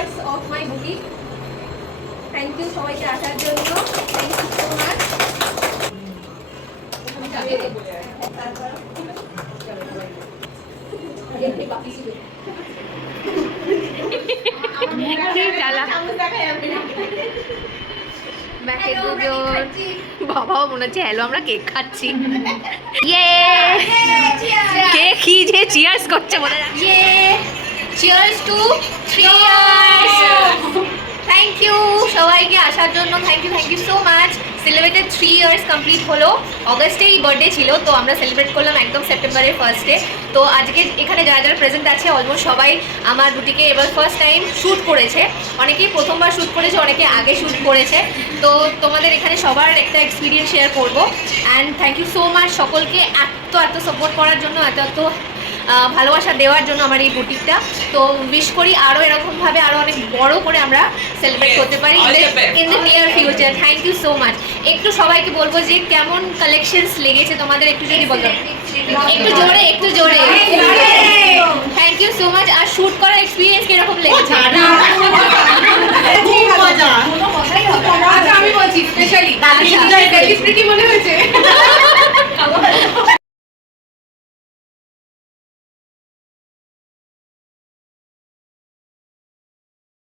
years of my boutique. Thank you সবাইকে আসার জন্য। Thank you so much. বাবাও মনে হচ্ছে হ্যালো আমরা কেক খাচ্ছি। কেক কি যে চিয়ার্স করছে বলে যাচ্ছে। Cheers to 3 years. Thank you সবাইকে আসার জন্য। Thank you so much. Celebrated 3 years complete হলো। অগস্টেই বার্থডে ছিল, তো আমরা সেলিব্রেট করলাম একদম সেপ্টেম্বরের ফার্স্টে। তো আজকে এখানে যারা যারা প্রেজেন্ট আছে অলমোস্ট সবাই আমার বুটিকে এবার ফার্স্ট টাইম শ্যুট করেছে। অনেকেই প্রথমবার শ্যুট করেছে, অনেকে আগে শ্যুট করেছে। তো তোমাদের এখানে সবার একটা এক্সপিরিয়েন্স শেয়ার করবো। And thank you so much সকলকে এত সাপোর্ট করার জন্য, এত ভালোবাসা দেওয়ার জন্য আমার এই বুটিকটা। তো উইশ করি আরও এরকমভাবে আরও অনেক বড় করে আমরা সেলিব্রেট করতে পারি in the near future. Thank you so much. একটু সবাইকে বলবো যে কেমন কালেকশনস লেগেছে তোমাদের, একটু যদি বলতো। একটু জোরে থ্যাংক ইউ সো মাচ। আর শ্যুট করার এক্সপিরিয়েন্স কিরকম লেগেছে? আমি বলছি স্পেশালি মনে হয়েছে।